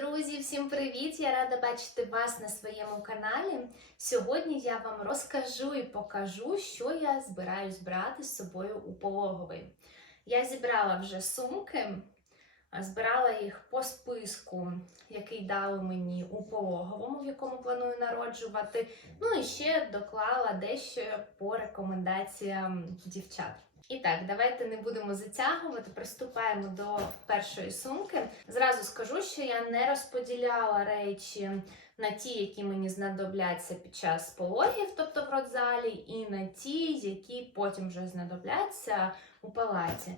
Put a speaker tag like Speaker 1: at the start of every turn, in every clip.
Speaker 1: Друзі, всім привіт! Я рада бачити вас на своєму каналі. Сьогодні я вам розкажу і покажу, що я збираюсь брати з собою у пологовий. Я зібрала вже сумки, збирала їх по списку, який дали мені у пологовому, в якому планую народжувати. Ну і ще доклала дещо по рекомендаціям дівчат. І так, давайте не будемо затягувати. Приступаємо до першої сумки. Зразу скажу, що я не розподіляла речі на ті, які мені знадобляться під час пологів, тобто в родзалі, і на ті, які потім вже знадобляться у палаті.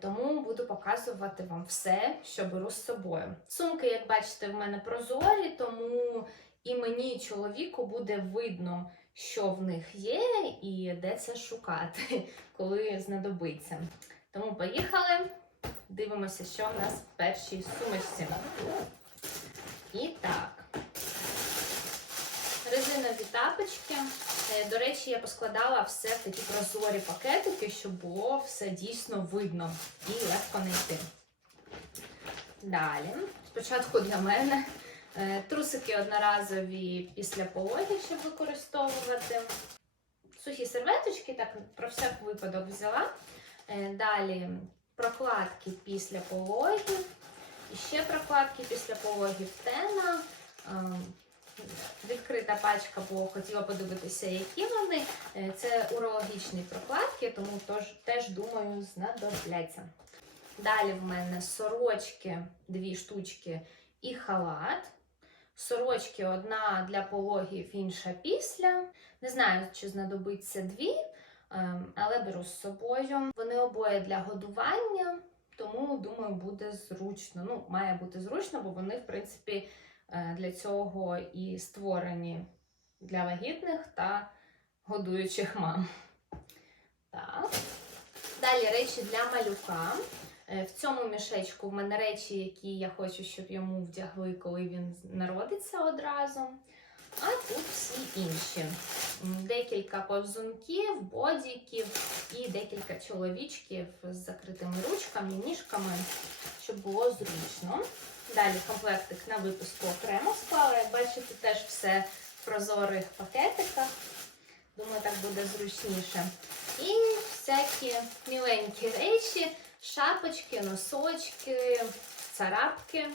Speaker 1: Тому буду показувати вам все, що беру з собою. Сумки, як бачите, в мене прозорі, тому і мені, і чоловіку буде видно, що в них є, і де це шукати коли знадобиться. Тому поїхали. Дивимося, що в нас в першій сумочці. І так. Резинові тапочки. Е, До речі, я поскладала все в такі прозорі пакетики, щоб було все дійсно видно і легко знайти. Далі, спочатку для мене трусики одноразові після пологів, щоб використовувати сухі серветочки, так про всяк випадок взяла. Е, Далі прокладки після пологів. І ще прокладки після пологів тена. Ем, Відкрита пачка, бо хотіла подивитися, які вони. Е, Це урологічні прокладки, тому тож, теж, думаю, знадобляться. Далі в мене сорочки, дві штучки і халат. Сорочки одна для пологів, інша після. Не знаю, чи знадобиться дві, ем, але беру з собою. Вони обоє для годування, тому думаю, буде зручно. Ну, має бути зручно, бо вони, в принципі, е, для цього і створені для вагітних та годуючих мам. Так. Далі речі для малюка. Е, В цьому мішечку в мене речі, які я хочу, щоб йому вдягли, коли він народиться одразу. А тут всі інші. Декілька повзунків, бодіків і декілька чоловічків з закритими ручками, ніжками, щоб було зручно. Далі комплектик на випуску окремо склала. Як бачите, теж все в прозорих пакетиках. Думаю, так буде зручніше. І всякі міленькі речі, шапочки, носочки, царапки.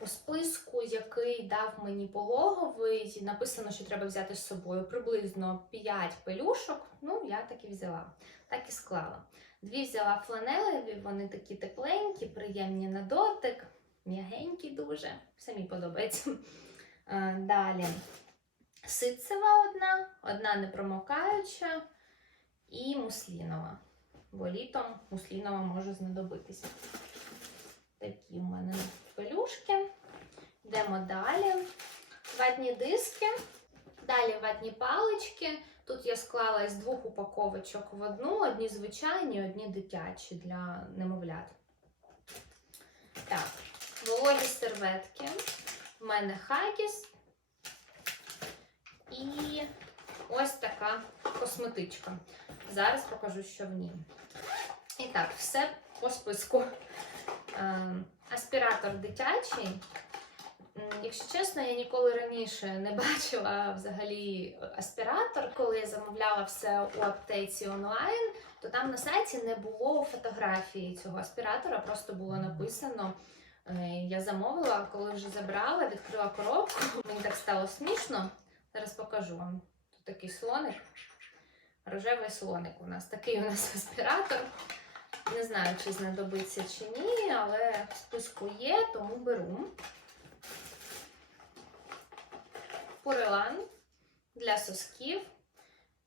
Speaker 1: У списку, який дав мені пологовий, написано, що треба взяти з собою приблизно 5 пелюшок. Ну, я так і взяла, так і склала. Дві взяла фланелеві, вони такі тепленькі, приємні на дотик, м'ягенькі дуже. Самі подобається. Е, Далі ситцева одна, одна непромокаюча і муслінова. Бо літом муслінова може знадобитися. Такі у мене пелюшки. Йдемо далі. Ватні диски. Далі ватні палички. Тут я склала із двох упаковочок в одну, одні звичайні, одні дитячі для немовлят. Так, вологі серветки. В мене хагіс. І ось така косметичка. Зараз покажу, що в ній. І так, все по списку. Ем, Аспіратор дитячий. Якщо чесно, я ніколи раніше не бачила взагалі аспіратор. Коли я замовляла все у аптеці онлайн, то там на сайті не було фотографії цього аспіратора, просто було написано. е, Я замовила, коли вже забрала, відкрила коробку. Мені так стало смішно. Зараз покажу вам. Тут такий слоник. Рожевий слоник у нас. Такий у нас аспіратор. Не знаю, чи знадобиться чи ні, але в списку є, тому беру. Пурелан для сосків.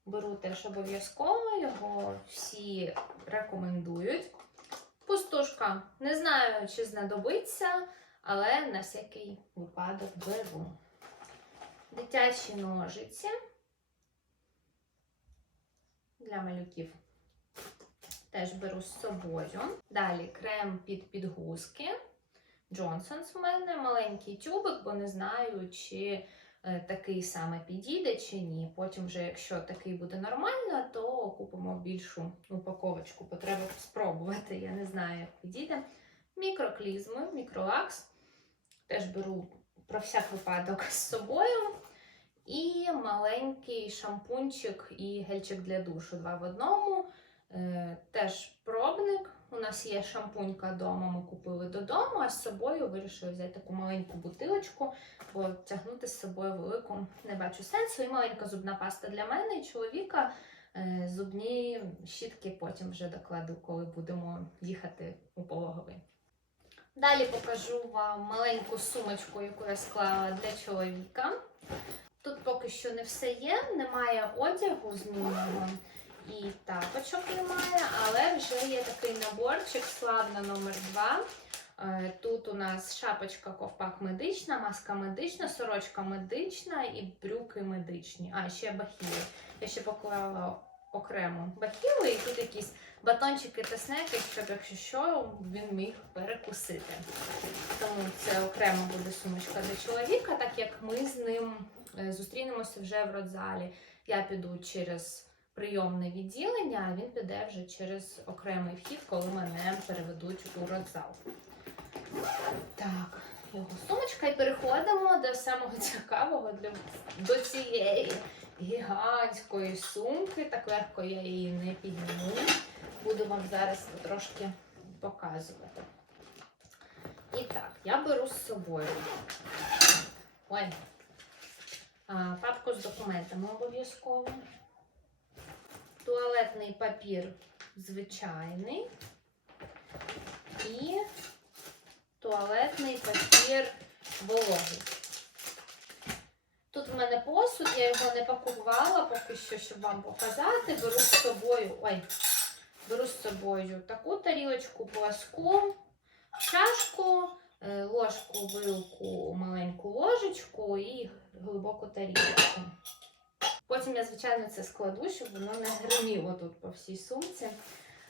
Speaker 1: Беру теж обов'язково, його всі рекомендують. Пустушка. Не знаю, чи знадобиться, але на всякий випадок беру. Дитячі ножиці для малюків теж беру з собою. Далі крем під підгузки. Джонсонс в мене маленький тюбик, бо не знаю, чи е, такий саме підійде, чи ні. Потім, вже, якщо такий буде нормально, то купимо більшу упаковочку. Потреба спробувати, я не знаю, як підійде. Мікроклізми, мікролакс. теж беру про всяк випадок з собою. І маленький шампунчик і гельчик для душу два в одному. Е, теж пробник. У нас є шампунька вдома, ми купили додому, а з собою вирішила взяти таку маленьку бутилочку, бо тягнути з собою велику не бачу сенсу. І маленька зубна паста для мене і чоловіка. Е, Зубні щітки потім вже докладу, коли будемо їхати у пологовий. Далі покажу вам маленьку сумочку, яку я склала для чоловіка. Тут поки що не все є, немає одягу змінного і тапочок немає, але вже є такий наборчик славна номер 2 Е, Тут у нас шапочка ковпак медична, маска медична, сорочка медична і брюки медичні. А, ще бахіли. Я ще поклала окремо бахіли, і тут якісь батончики та снеки, щоб якщо що, він міг перекусити. Тому це окремо буде сумочка для чоловіка, так як ми з ним зустрінемося вже в родзалі. Я піду через прийомне відділення, а він піде вже через окремий вхід, коли мене переведуть у родзал. Так, його сумочка, і переходимо до самого цікавого для до цієї гігантської сумки. Так легко я її не підніму. Буду вам зараз трошки показувати. І так, я беру з собою. Ой. Папку з документами обов'язково. Туалетний папір звичайний. І туалетний папір вологий. Тут в мене посуд, я його не пакувала поки що, щоб вам показати. Беру з собою, ой, беру з собою таку тарілочку пласку, чашку, ложку, вилку, маленьку ложечку і глибоку тарілочку. Потім я, звичайно, це складу, щоб воно не гриміло тут по всій сумці.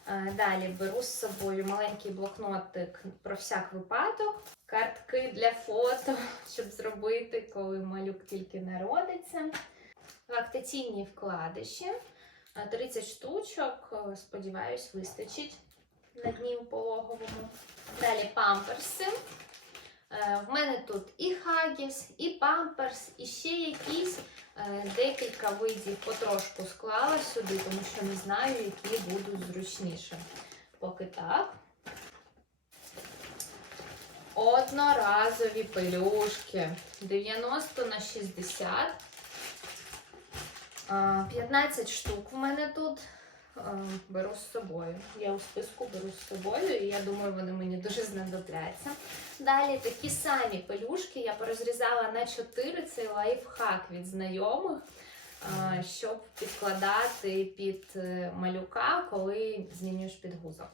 Speaker 1: Е, Далі беру з собою маленький блокнотик про всяк випадок, картки для фото, щоб зробити, коли малюк тільки народиться. Лактаційні вкладиші. Е, 30 штучок, е, сподіваюсь, вистачить на дні у пологовому. Далі памперси. Е, В мене тут і хагіс, і памперс, і ще якісь е, декілька видів потрошку склала сюди, тому що не знаю, які будуть зручніше. Поки так. Одноразові пелюшки 90 на 60. 15 штук в мене тут. А, Беру з собою. Я у списку беру з собою, і я думаю, вони мені дуже знадобляться. Далі такі самі пелюшки я порозрізала на 4. Це лайфхак від знайомих, щоб підкладати під е, малюка, коли змінюєш підгузок.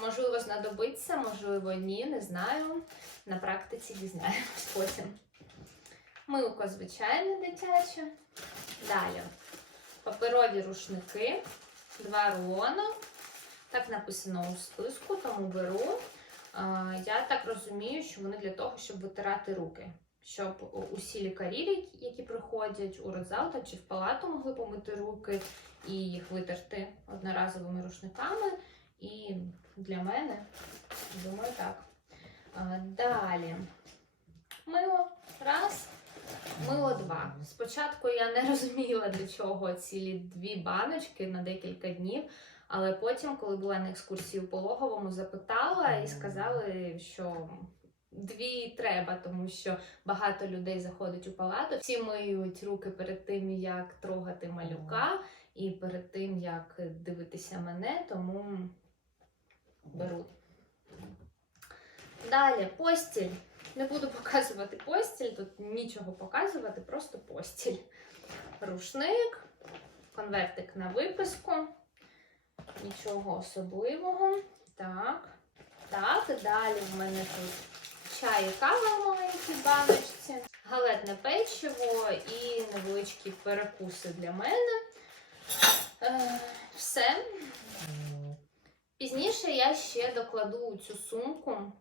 Speaker 1: Можливо, знадобиться, можливо, ні, не знаю. На практиці дізнаємось потім. Милко звичайне дитяче. Далі паперові рушники, два рулона. Так написано у списку, тому беру. Я так розумію, що вони для того, щоб витирати руки, щоб усі лікарі, які приходять у родзалта чи в палату, могли помити руки і їх витерти одноразовими рушниками. І для мене, думаю, так. Далі. Мило. Раз. Мило два. Спочатку я не розуміла, для чого цілі дві баночки на декілька днів. Але потім, коли була на екскурсії у пологовому, запитала і сказали, що дві треба, тому що багато людей заходить у палату. Всі миють руки перед тим, як трогати малюка, і перед тим, як дивитися мене, тому беру. Далі постіль. Не буду показувати постіль, тут нічого показувати, просто постіль. Рушник, конвертик на виписку. Нічого особливого. Так. Так, далі в мене тут чай і кава в маленькій баночці, галетне печиво і невеличкі перекуси для мене. Е, все. Пізніше я ще докладу цю сумку.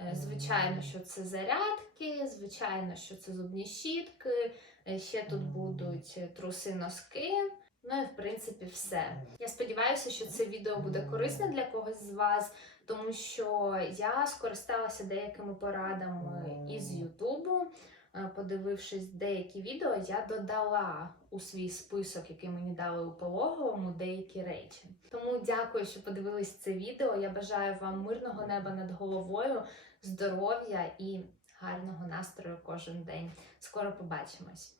Speaker 1: Е, Звичайно, що це зарядки, звичайно, що це зубні щітки. е, Ще тут будуть труси носки. Ну і в принципі все. Я сподіваюся, що це відео буде корисне для когось з вас, тому що я скористалася деякими порадами із Ютубу. Е, Подивившись деякі відео, я додала у свій список, який мені дали у пологовому, деякі речі. Тому дякую, що подивились це відео. Я бажаю вам мирного неба над головою, здоров'я і гарного настрою кожен день. Скоро побачимось!